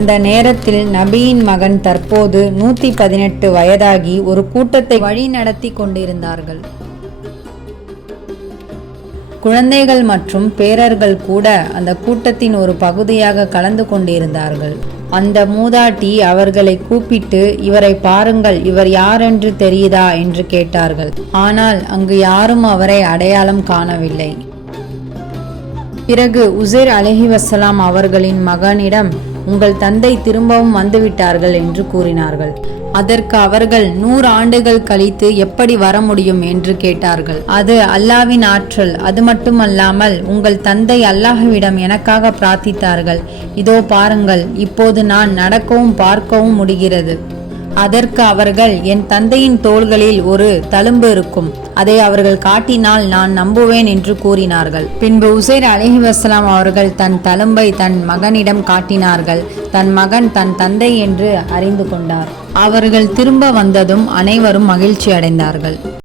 அந்த நேரத்தில் நபியின் மகன் தற்போது 118 வயதாகி ஒரு கூட்டத்தை வழி நடத்தி கொண்டிருந்தார்கள். குழந்தைகள் மற்றும் பேரர்கள் கூட அந்த கூட்டத்தின் ஒரு பகுதியாக கலந்து கொண்டிருந்தார்கள். அந்த மூதாட்டி அவர்களை கூப்பிட்டு, இவரை பாருங்கள், இவர் யாரென்று தெரியுதா என்று கேட்டார்கள். ஆனால் அங்கு யாரும் அவரை அடையாளம் காணவில்லை. பிறகு உசைர் அலைஹிவஸ்ஸலாம் அவர்களின் மகனிடம், உங்கள் தந்தை திரும்பவும் வந்துவிட்டார்கள் என்று கூறினார்கள். அதற்கு அவர்கள் 100 ஆண்டுகள் கழித்து எப்படி வர முடியும் என்று கேட்டார்கள். அது அல்லாஹ்வின் ஆற்றல். அது மட்டுமல்லாமல் உங்கள் தந்தை அல்லாஹ்விடம் எனக்காக பிரார்த்தித்தார்கள். இதோ பாருங்கள், இப்போது நான் நடக்கவும் பார்க்கவும் முடிகிறது. அதற்கு அவர்கள், என் தந்தையின் தோள்களில் ஒரு தழும்பு இருக்கும், அதை அவர்கள் காட்டினால் நான் நம்புவேன் என்று கூறினார்கள். பின்பு உசைர் அலைஹிவஸ்ஸலாம் அவர்கள் தன் தழும்பை தன் மகனிடம் காட்டினார்கள். தன் மகன் தன் தந்தை என்று அறிந்து கொண்டார். அவர்கள் திரும்ப வந்ததும் அனைவரும் மகிழ்ச்சி அடைந்தார்கள்.